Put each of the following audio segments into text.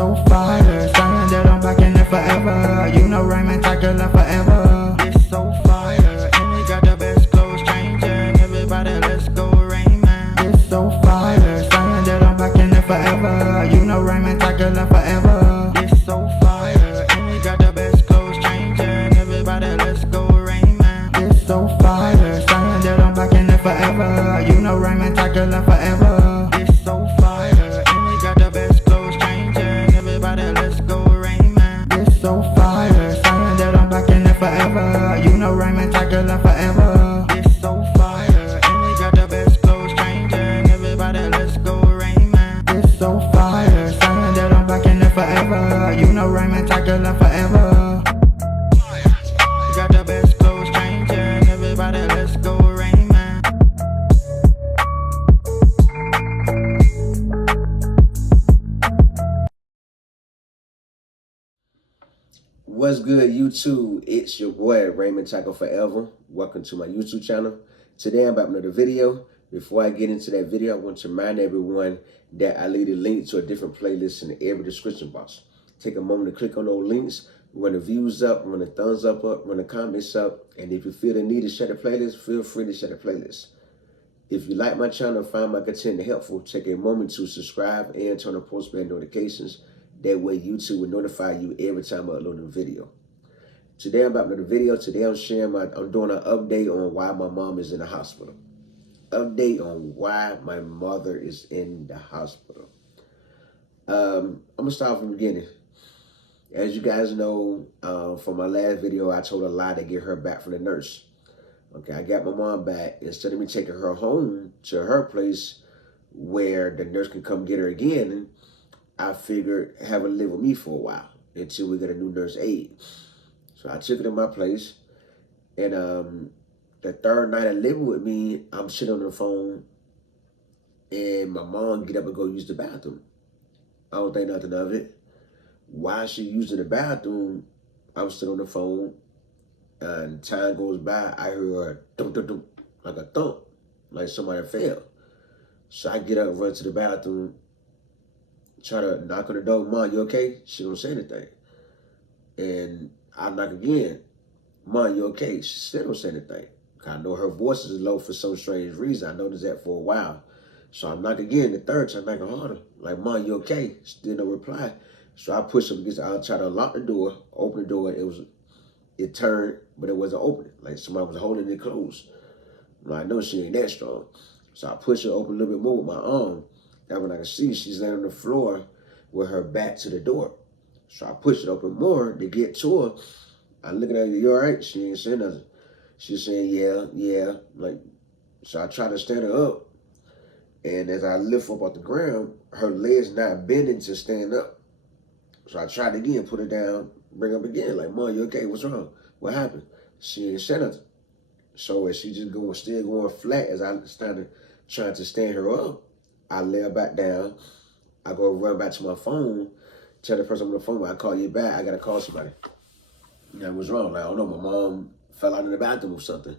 so fire, saying that I'm back in it forever. You know Raymondtacular forever. It's so fire, and we got the best clothes changing. Everybody, let's go Raymond. It's so fire, saying that I'm back in it forever. You know Raymondtacular forever. It's so fire, and we got the best clothes changing. Everybody, let's go Raymond. It's so fire, saying that I'm back in it forever. You know Raymondtacular forever. It's so fire, and we got the best clothes changing. Everybody, let's go Raymond. It's so fire, saying that I'm back in it forever. You know Raymondtacular forever. It's so fire, and we got the best clothes changing. Everybody, let's go Raymond. It's so fire, saying that I'm back in it forever. You know Raymondtacular forever. We got the best clothes changing. Everybody, let's go Raymond. What's good, YouTube? It's your boy Raymondtacular Forever. Welcome to my YouTube channel. Today I'm back with another video. Before I get into that video, I want to remind everyone that I leave a link to a different playlist in every description box. Take a moment to click on those links, run the views up, run the thumbs up, run the comments up, and if you feel the need to share the playlist, feel free to share the playlist. If you like my channel and find my content helpful, take a moment to subscribe and turn on post bell notifications. That way YouTube will notify you every time I upload a video. Today I'm about to do the video. Today I'm doing an update on why my mom is in the hospital. Update on why my mother is in the hospital. I'm gonna start from the beginning. As you guys know, from my last video, I told a lie to get her back from the nurse. Okay, I got my mom back. Instead of me taking her home to her place where the nurse can come get her again, I figured have her live with me for a while until we get a new nurse aide. So I took her to my place, and the third night of living with me, I'm sitting on the phone, and my mom get up and go use the bathroom. I don't think nothing of it. While she using the bathroom, I'm sitting on the phone, and time goes by, I hear a thump, thump, thump, like a thump, like somebody fell. So I get up and run to the bathroom, try to knock on the door. Mom, you okay? She don't say anything. And I knock again. Mom, you okay? She still don't say anything. I know her voice is low for some strange reason. I noticed that for a while. So I knock again. The third time, I knock harder. Like, Mom, you okay? Still no reply. So I push up against. I try to unlock the door, open the door. It turned, but it wasn't opening. Like somebody was holding it closed. I know she ain't that strong. So I push her open a little bit more with my arm. That when I can see, she's laying on the floor with her back to the door. So I push it open more to get to her. I look at her, you all right? She ain't saying nothing. She's saying, yeah. Like, so I try to stand her up. And as I lift her up off the ground, her legs not bending to stand up. So I tried again, put her down, bring her up again. Like, Mom, you okay? What's wrong? What happened? She ain't saying nothing. So as she just still going flat, as I started trying to stand her up, I lay her back down. I go run back to my phone, tell the person on the phone, I call you back, I gotta call somebody. That was wrong. Like, I don't know, my mom fell out in the bathroom or something.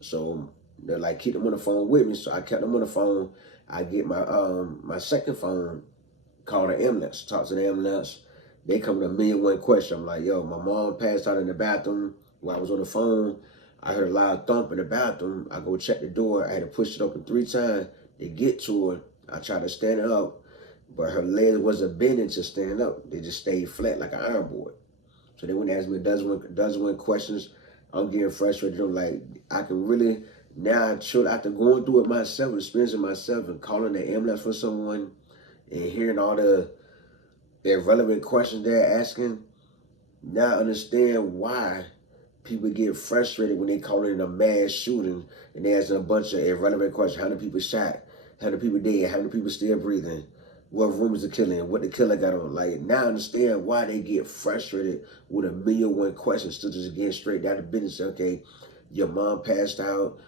So they're like, keep them on the phone with me. So I kept them on the phone. I get my my second phone, call the ambulance, talk to the ambulance. They come with 1,000,001 questions. I'm like, yo, my mom passed out in the bathroom. While I was on the phone, I heard a loud thump in the bathroom. I go check the door. I had to push it open 3 times to get to her. I tried to stand her up, but her legs wasn't bending to stand up. They just stayed flat like an iron board. So they went and asked me a dozen questions. I'm getting frustrated. I'm like, I can really, now after going through it myself, experiencing myself and calling the ambulance for someone and hearing all the irrelevant questions they're asking, now I understand why people get frustrated when they call in a mass shooting and they ask a bunch of irrelevant questions. How many people shot? How many people dead? How many people still breathing? What room is the killing? What the killer got on? Like, now I understand why they get frustrated with 1,000,001 questions to just get straight down to business. Okay, your mom passed out.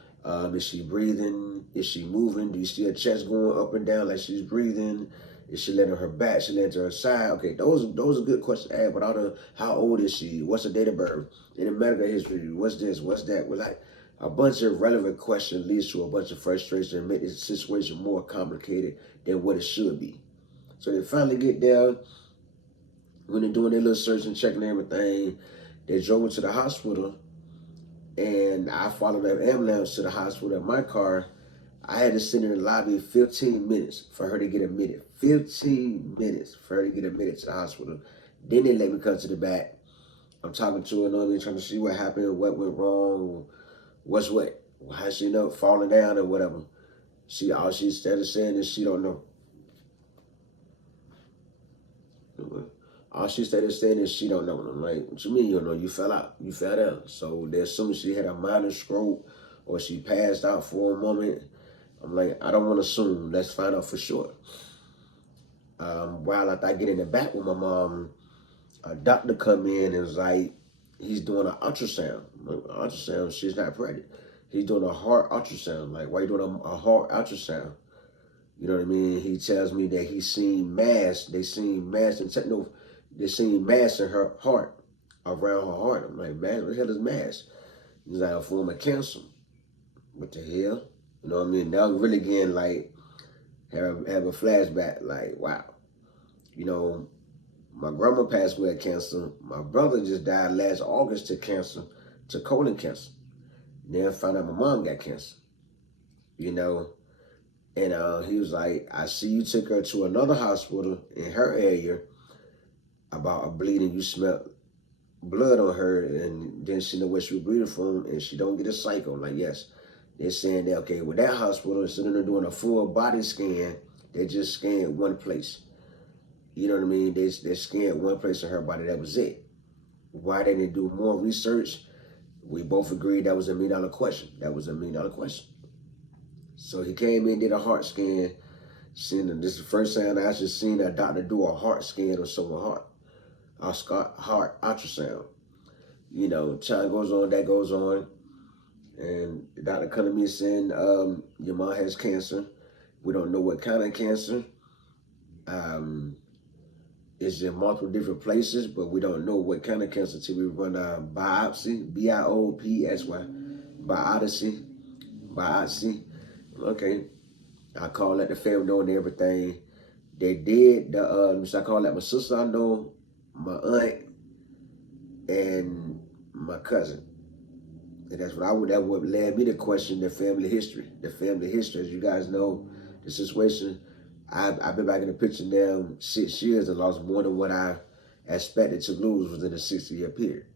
Is she breathing? Is she moving? Do you see her chest going up and down like she's breathing? Is she laying on her back? She laying to her side? Okay, those are good questions to ask. But all the, how old is she? What's her date of birth? Any medical history? What's this? What's that? Well, like a bunch of relevant questions leads to a bunch of frustration and make this situation more complicated than what it should be. So they finally get there. When they're doing their little search and checking everything, they drove her to the hospital, and I followed that ambulance to the hospital in my car. I had to sit in the lobby 15 minutes for her to get admitted. 15 minutes for her to get admitted to the hospital. Then they let me come to the back. I'm talking to her, trying to see what happened, what went wrong, what's what, how she falling down or whatever. All she started saying is she don't know. All she started saying is she don't know. I'm like, what you mean you don't know? You fell out. You fell down. So they assume she had a minor stroke or she passed out for a moment. I'm like, I don't want to assume. Let's find out for sure. While I get in the back with my mom, a doctor come in and was like, he's doing an ultrasound. Ultrasound, she's not pregnant. He's doing a heart ultrasound. Like, why you doing a heart ultrasound? You know what I mean? He tells me that he's seen mass. They seen mass and they seen mass in her heart, around her heart. I'm like, mass? What the hell is mass? He's like, a form of cancer. What the hell? You know what I mean? Now I'm really getting like, have a flashback. Like, wow. You know, my grandma passed away of cancer. My brother just died last August to cancer, to colon cancer. Then I found out my mom got cancer. You know, and he was like, I see you took her to another hospital in her area about a bleeding. You smelled blood on her, and then she know where she was bleeding from, and she don't get a cycle. I'm like, yes. They're saying that, okay, with that hospital, instead of them doing a full body scan, they just scanned one place. You know what I mean? They scanned one place in her body. That was it. Why they didn't do more research? We both agreed that was $1 million question. That was $1 million question. So he came in, did a heart scan. This is the first time I actually seen a doctor do a heart scan of someone's heart. A heart ultrasound. You know, time goes on, that goes on. And the doctor come to me saying, your mom has cancer. We don't know what kind of cancer. It's in multiple different places, but we don't know what kind of cancer till we run a biopsy, biopsy, biopsy. Okay, I call that the family know and everything. They did so I call that my sister I know, my aunt, and my cousin. And that's that would led me to question the family history. The family history, as you guys know, the situation. I've been back in the picture now 6 years and lost more than what I expected to lose within a 60-year period.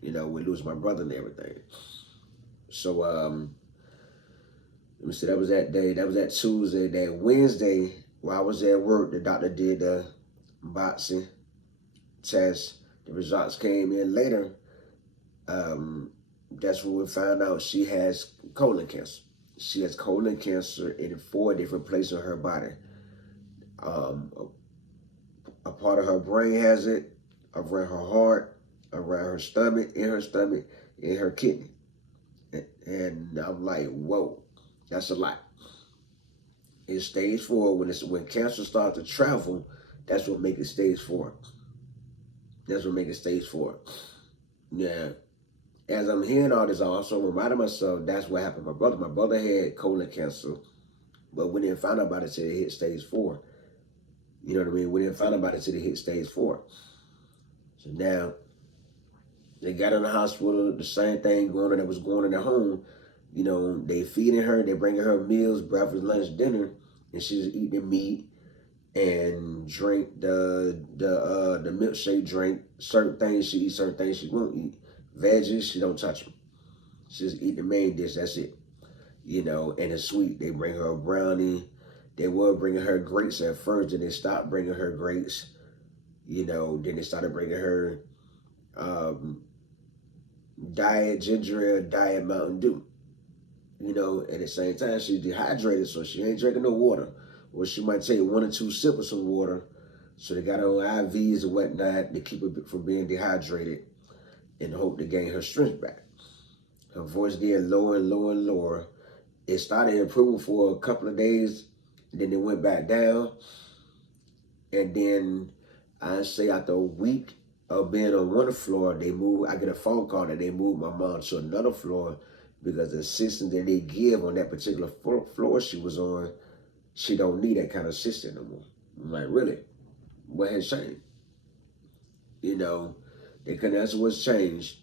You know, we lose my brother and everything. So let me see, that was that day. That was that Tuesday. That Wednesday, while I was at work, the doctor did the biopsy test. The results came in later. That's when we found out she has colon cancer. She has colon cancer in 4 different places in her body. A part of her brain has it, around her heart, around her stomach, in her kidney. And I'm like, whoa, that's a lot. In stage 4, when cancer starts to travel, that's what makes it stage 4. That's what makes it stage 4. Yeah. As I'm hearing all this, I also reminded myself that's what happened to my brother. My brother had colon cancer, but we didn't find out about it till it hit stage 4. You know what I mean? We didn't find out about it till it hit stage 4. So now, they got in the hospital, the same thing going on that was going on at home. You know, they feeding her, they bringing her meals, breakfast, lunch, dinner, and she's eating meat and drink the milkshake drink. Certain things she eats, certain things she won't eat. Veggies, she don't touch them. She just eat the main dish, that's it. You know, and it's sweet. They bring her a brownie. They were bringing her grapes at first, then they stopped bringing her grapes. You know, then they started bringing her diet ginger ale, diet Mountain Dew. You know, at the same time, she's dehydrated, so she ain't drinking no water. Or she might take 1 or 2 sips of some water. So they got her on IVs and whatnot to keep her from being dehydrated and hope to gain her strength back. Her voice getting lower and lower and lower. It started improving for a couple of days, then it went back down. And then I say after a week of being on one floor, I get a phone call that they moved my mom to another floor because the assistance that they give on that particular floor she was on, she don't need that kind of assistance no more. I'm like, really? What has changed? You know, they couldn't answer what's changed.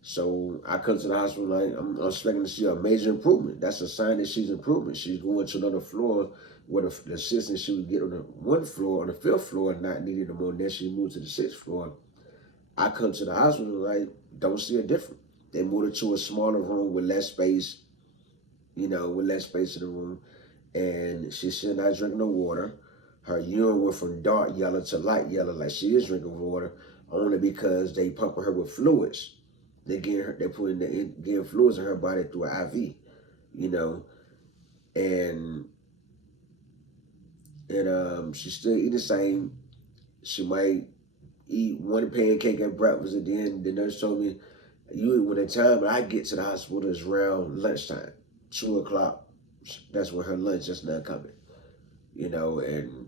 So I come to the hospital like I'm expecting to see a major improvement. That's a sign that she's improving. She's going to another floor where the assistant she would get on the one floor, on the fifth floor, not needed no more. And then she moved to the sixth floor. I come to the hospital like don't see a difference. They moved her to a smaller room with less space, with less space in the room. And she's still not drinking no water. Her urine went from dark yellow to light yellow, like she is drinking water, only because they pumping her with fluids. Getting fluids in her body through an IV, and she's still eating the same. She might eat one pancake at breakfast, and then the nurse told me, when the time I get to the hospital is around lunchtime, 2 o'clock. That's when her lunch is not coming, and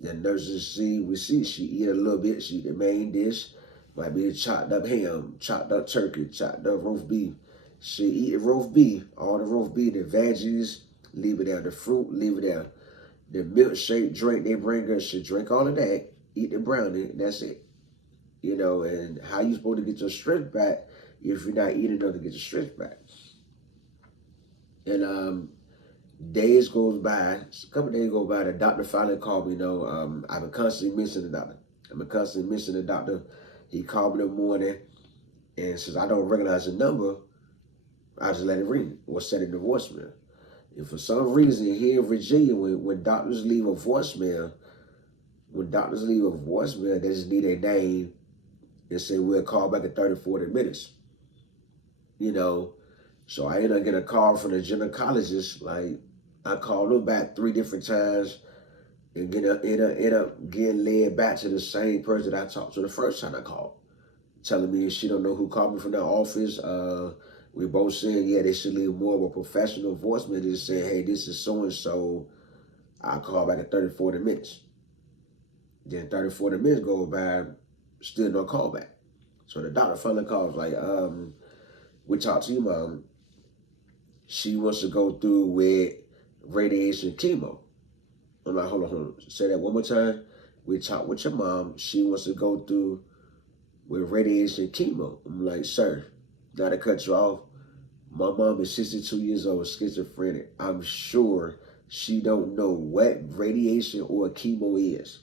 the nurses we see she eat a little bit. She eat the main dish. Might be a chopped up ham, chopped up turkey, chopped up roast beef. She eat the roast beef, all the roast beef, the veggies, leave it there. The fruit, leave it there. The milkshake drink they bring her, she drink all of that, eat the brownie, that's it. And how you supposed to get your strength back if you're not eating enough to get your strength back? And days goes by, a couple days go by, the doctor finally called me, I've been constantly missing the doctor. He called me in the morning and says, I don't recognize the number. I just let it ring or set it to voicemail. And for some reason here in Virginia, when doctors leave a voicemail, they just need a name and say, we'll call back in 30, 40 minutes. So I ended up getting a call from the gynecologist. Like, I called her back 3 different times and end up getting led back to the same person that I talked to the first time I called, telling me she don't know who called me from that office. We both saying, yeah, they should leave more of a professional voicemail, just saying, hey, this is so-and-so. I'll call back in 30, 40 minutes. Then 30, 40 minutes go by, still no call back. So the doctor finally calls, like, we talked to your mom. She wants to go through with radiation chemo. I'm like, hold on. Say that one more time. We talked with your mom. She wants to go through with radiation chemo. I'm like, sir, not to cut you off. My mom is 62 years old, schizophrenic. I'm sure she don't know what radiation or chemo is.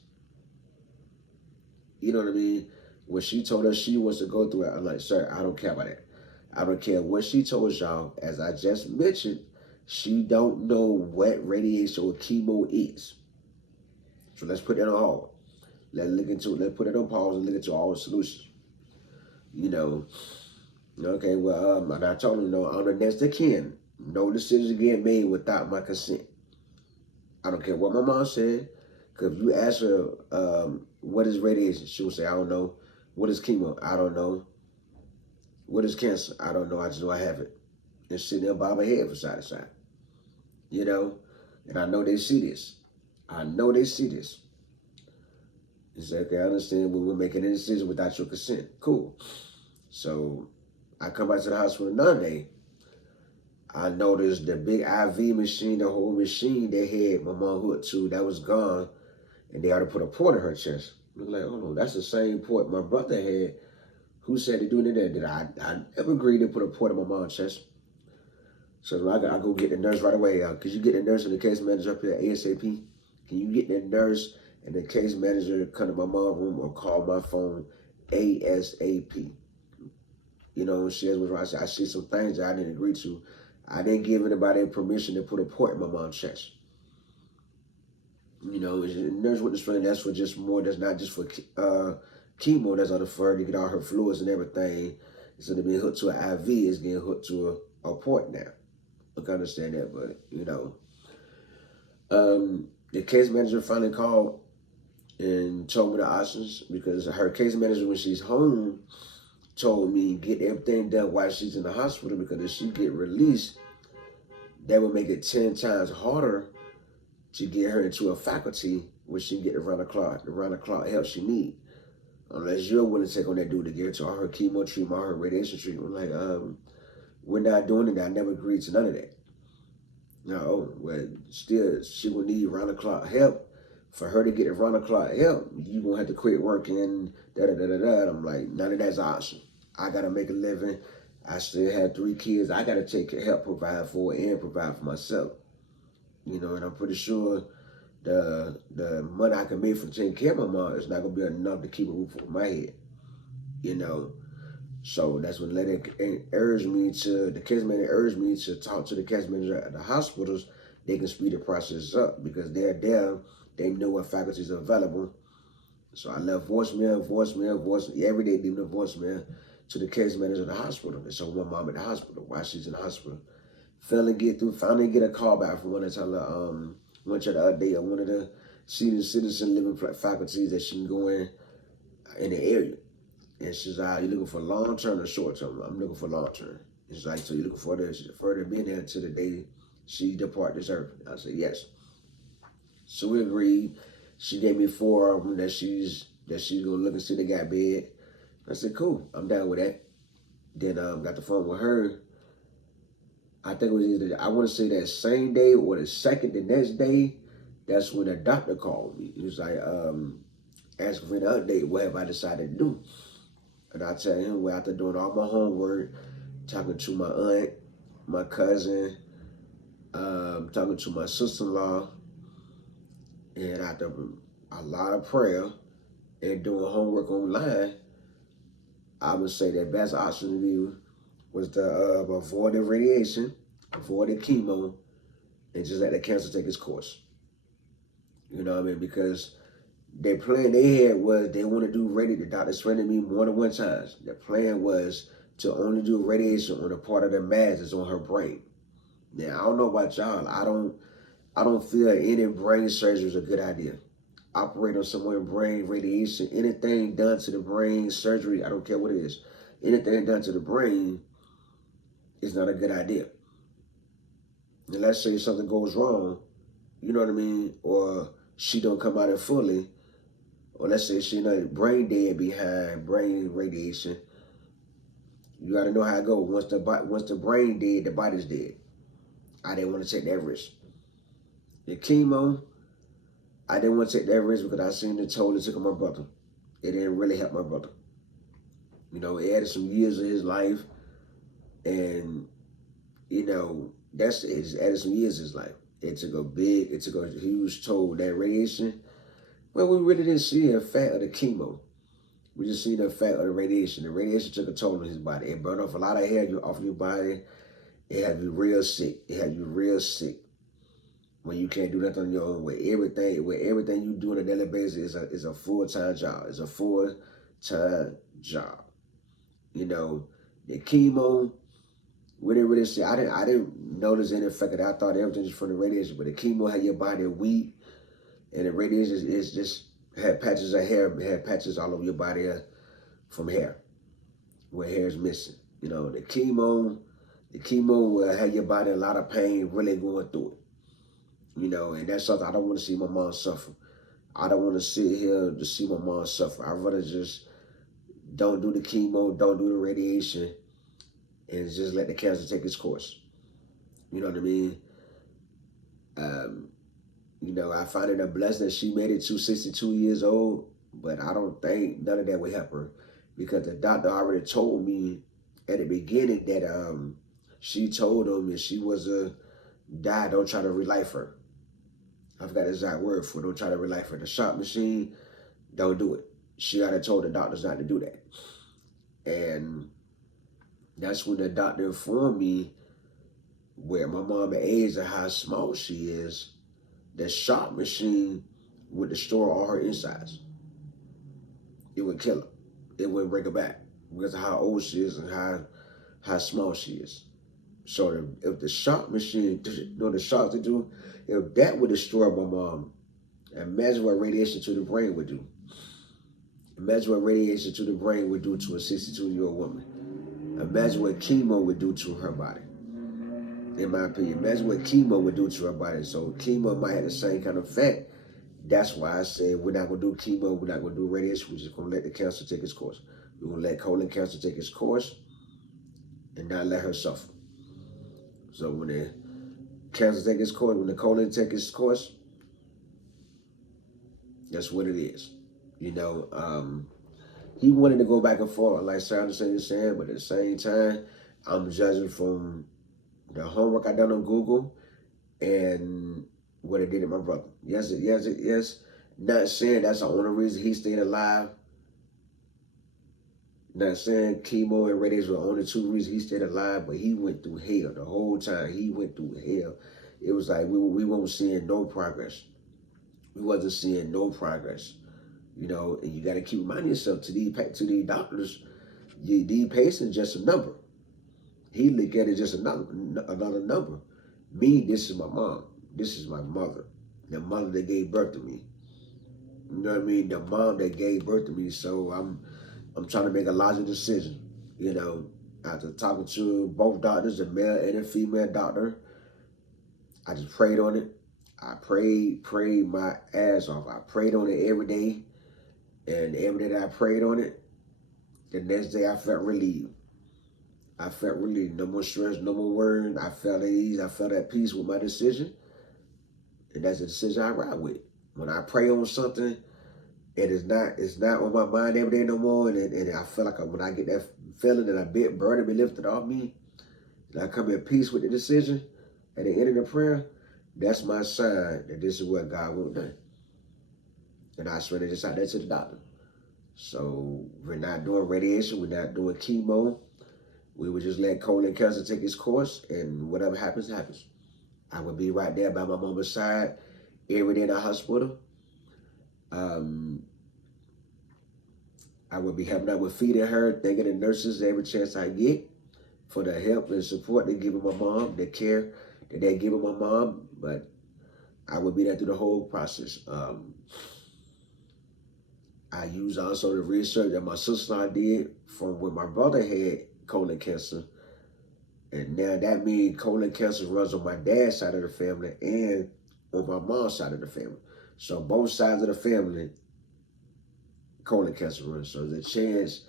You know what I mean? When she told us she wants to go through it, I'm like, sir, I don't care about that. I don't care what she told y'all. As I just mentioned, she don't know what radiation or chemo is. So let's put that on hold. Let's put it on pause and look into all the solutions. Okay, well, and I told him, on the next of kin, no decision get made without my consent. I don't care what my mom said, because if you ask her, what is radiation? She will say, I don't know. What is chemo? I don't know. What is cancer? I don't know. I just know I have it. And sitting there bob her head from side to side. And I know they see this. It's like, okay, I understand when we're making a decision without your consent. Cool. So I come back to the hospital another day. I noticed the big IV machine, the whole machine they had my mom hooked to, that was gone. And they ought to put a port in her chest. I'm like, hold on, that's the same port my brother had. Who said to do it in there? I never agreed to put a port in my mom's chest. So I go get the nurse right away. Could you get the nurse and the case manager up here ASAP? Can you get the nurse and the case manager come to my mom's room or call my phone ASAP? She was right. I see some things that I didn't agree to. I didn't give anybody permission to put a port in my mom's chest. Nurse wouldn't explain that's for just more. That's not just for chemo. That's on for her to get all her fluids and everything. Instead of being hooked to an IV, it's getting hooked to a port now. I can understand that, but the case manager finally called and told me the options, because her case manager, when she's home, told me get everything done while she's in the hospital, because if she get released, that would make it 10 times harder to get her into a faculty where she can get the round the clock help she need. Unless you're willing to take on that duty to get her to all her chemo treatment, all her radiation treatment. Like, we're not doing it. I never agreed to none of that. No, well, still, she will need round the clock help For her to get around the clock help, you gonna have to quit working and da da da da da. I'm like, none of that's an option. I gotta make a living. I still have 3 kids. I gotta help provide for and provide for myself. And I'm pretty sure the money I can make from taking care of my mom is not gonna be enough to keep a roof over my head. You know. So that's when the case manager urged me to talk to the case manager at the hospitals. They can speed the process up because they're there. They know what faculties are available. So I left voicemail, every day leaving a voicemail to the case manager at the hospital. And so my mom at the hospital while she's in the hospital. Finally get a call back from one of the other day of one of the senior citizen living faculties that she can go in the area. And she's like, you looking for long term or short term? I'm looking for long term. She's like, so you looking for further being there until the day she depart this earth? I said, yes. So we agreed. She gave me 4 of them that she's gonna look and see the guy bed. I said, cool, I'm down with that. Then got the phone with her. I think it was either, I want to say that same day or the next day, that's when the doctor called me. He was like, asking for an update, what have I decided to do? And I tell him, well, after doing all my homework, talking to my aunt, my cousin, talking to my sister-in-law, and after a lot of prayer and doing homework online, I would say the best option to me was to avoid the radiation, avoid the chemo, and just let the cancer take its course. You know what I mean? Because their plan they had was they want to do radiation. The doctor explained to me more than one time. The plan was to only do radiation on a part of the mass that's on her brain. Now, I don't know about y'all. I don't feel any brain surgery is a good idea. Operate on someone's brain, radiation, anything done to the brain, surgery, I don't care what it is. Anything done to the brain is not a good idea. And let's say something goes wrong, you know what I mean? Or she don't come out of it fully. Or let's say she brain dead behind brain radiation. You got to know how it goes. Once the brain dead, the body's dead. I didn't want to take that risk. The chemo, I didn't want to take that risk because I seen the toll it took on my brother. It didn't really help my brother. It added some years of his life, and it added some years of his life. It took a huge toll. That radiation, well, we really didn't see the effect of the chemo. We just seen the effect of the radiation. The radiation took a toll on his body. It burned off a lot of hair off your body. It had you real sick. When you can't do nothing on your own, where everything you do on a daily basis is a full-time job. It's a full-time job. The chemo, we didn't really see. I didn't notice any effect of that. I thought everything was from the radiation, but the chemo had your body weak, and the radiation is just had patches of hair, had patches all over your body from hair, where hair is missing. The chemo will have your body in a lot of pain, really going through it. And that's something I don't want to see my mom suffer. I don't want to sit here to see my mom suffer. I'd rather just don't do the chemo, don't do the radiation, and just let the cancer take its course. You know what I mean? I find it a blessing that she made it to 62 years old, but I don't think none of that would help her because the doctor already told me at the beginning that she told him if she was a die, don't try to relife her. I forgot the exact word for it. Don't try to relife her. The shot machine, don't do it. She already told the doctors not to do that. And that's when the doctor informed me where my mom age and how small she is, the shot machine would destroy all her insides. It would kill her. It wouldn't bring her back because of how old she is and how small she is. So if the shot machine, the shots they do, if that would destroy my mom, imagine what radiation to the brain would do. Imagine what radiation to the brain would do to a 62-year-old woman. Imagine what chemo would do to her body. In my opinion, imagine what chemo would do to her body. So chemo might have the same kind of effect. That's why I said we're not going to do chemo, we're not going to do radiation, we're just going to let the cancer take its course. We're going to let colon cancer take its course and not let her suffer. So when the cancer take its course, when the colon take its course, That's what it is. You know, he wanted to go back and forth, like Sarah understand is saying, but at the same time, I'm judging from the homework I done on Google and what it did to my brother. Yes. Not saying that's the only reason he stayed alive. Not saying chemo and radiation were the only two reasons he stayed alive, but he went through hell the whole time. He went through hell. It was like we weren't seeing no progress. We wasn't seeing no progress. You know, and you got to keep reminding yourself to these doctors, these patients just a number. He look at it just another number. Me, this is my mom. This is my mother. The mother that gave birth to me. You know what I mean? The mom that gave birth to me. So I'm trying to make a logical decision. You know, after talking to both doctors, a male and a female doctor, I just prayed on it. I prayed my ass off. I prayed on it every day. And every day that I prayed on it, the next day I felt relieved. I felt relieved. No more stress, no more worrying. I felt at ease. I felt at peace with my decision. And that's the decision I ride with. When I pray on something, and it's not on my mind every day no more, and I feel like when I get that feeling that a bit burden be lifted off me, and I come in peace with the decision at the end of the prayer, that's my sign that this is what God wants done. And I surrender this out there to the doctor. So we're not doing radiation, we're not doing chemo. We would just let colon cancer take its course, and whatever happens, happens. I would be right there by my mama's side every day in the hospital. I would be helping out with feeding her, thanking the nurses every chance I get for the help and support they give my mom, the care that they give my mom. But I would be there through the whole process. I use also the research that my sister did from when my brother had colon cancer. And now that means colon cancer runs on my dad's side of the family and on my mom's side of the family. So both sides of the family, colon cancer runs. So there's a chance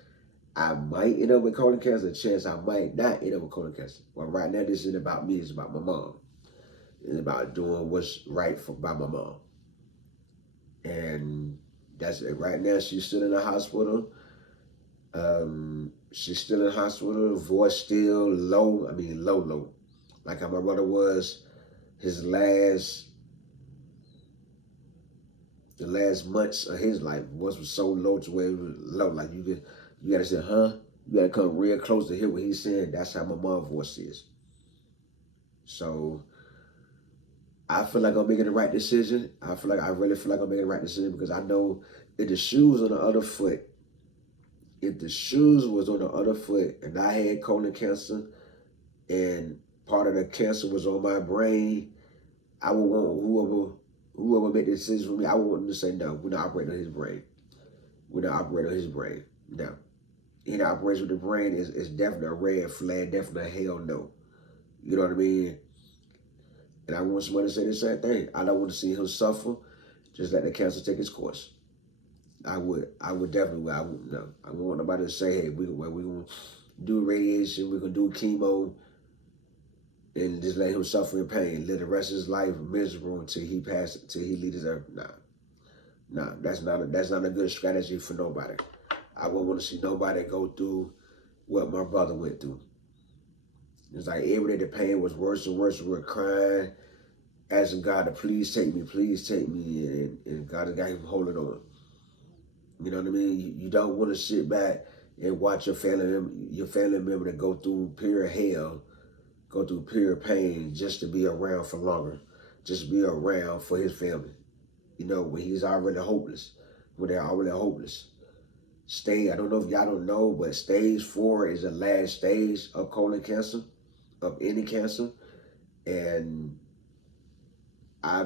I might end up with colon cancer, a chance I might not end up with colon cancer. But right now, this isn't about me, it's about my mom. It's about doing what's right by my mom. And that's it. Right now, she's still in the hospital. She's still in the hospital, voice still low. I mean, low. Like how my brother was the last months of his life. Voice was so low to where it was low. Like you gotta say, huh? You gotta come real close to hear what he's saying. That's how my mom's voice is. So I feel like I'm making the right decision. I really feel like I'm making the right decision because I know if the shoes on the other foot, if the shoes was on the other foot and I had colon cancer and part of the cancer was on my brain, I would want whoever made the decision for me, I would want them to say, no, we're not operating on his brain. We're not operating on his brain. No. Any operation with the brain is definitely a red flag, definitely a hell no. You know what I mean? And I want somebody to say the same thing. I don't want to see him suffer. Just let the cancer take its course. I would definitely. I wouldn't want nobody to say, hey, we're going to do radiation, we're going to do chemo, and just let him suffer in pain. Live the rest of his life miserable until he passes, until he leaves earth. Nah, that's not a good strategy for nobody. I wouldn't want to see nobody go through what my brother went through. It's like every day the pain was worse and worse. We were crying, asking God to please take me, and God got him holding on. You know what I mean? You don't want to sit back and watch your family member to go through pure hell, go through pure pain just to be around for longer, just be around for his family. You know, when he's already hopeless, when they're already hopeless. I don't know if y'all don't know, but stage 4 is the last stage of colon cancer, of any cancer. And I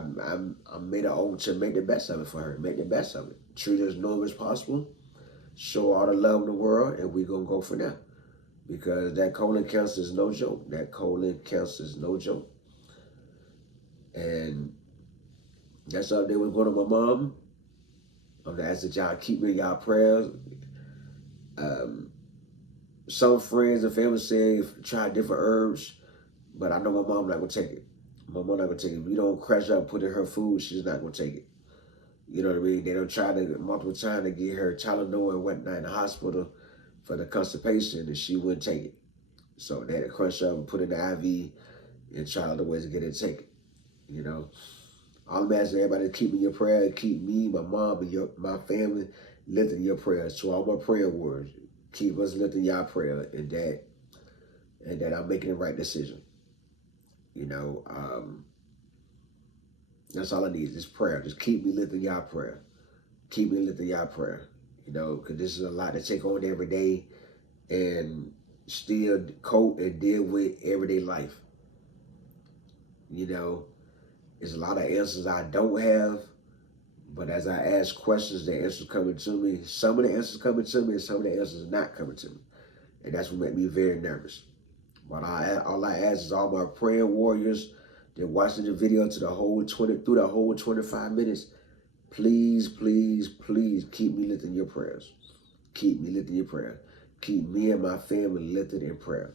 made an oath to make the best of it for her, make the best of it. Treat her as normal as possible, show all the love in the world, and we're going to go for now. Because that colon cancer is no joke. That colon cancer is no joke. And that's up there with going to my mom. I'm going to ask that y'all keep me in y'all prayers. Some friends and family say try different herbs, but I know my mom not going to take it. My mom not going to take it. If you don't crash up, put in her food, she's not going to take it. You know what I mean? They don't try to multiple times to get her Tylenol and whatnot in the hospital for the constipation, and she wouldn't take it. So they had to crush her and put in the IV and try other ways to get her to take it. You know, all I'm asking everybody to keep me in your prayer, keep me, my mom, and my family lifting your prayers. To all my prayer words, keep us lifting your prayer, and that I'm making the right decision. You know, that's all I need is prayer. Just keep me lifting your prayer. Keep me lifting your prayer. You know, because this is a lot to take on every day and still cope and deal with everyday life. You know, there's a lot of answers I don't have, but as I ask questions, the answers coming to me. Some of the answers coming to me, and some of the answers are not coming to me, and that's what made me very nervous. But all I ask is all my prayer warriors that watching the video to the whole 25 minutes. Please, please, please keep me lifting your prayers. Keep me lifting your prayer. Keep me and my family lifted in prayer.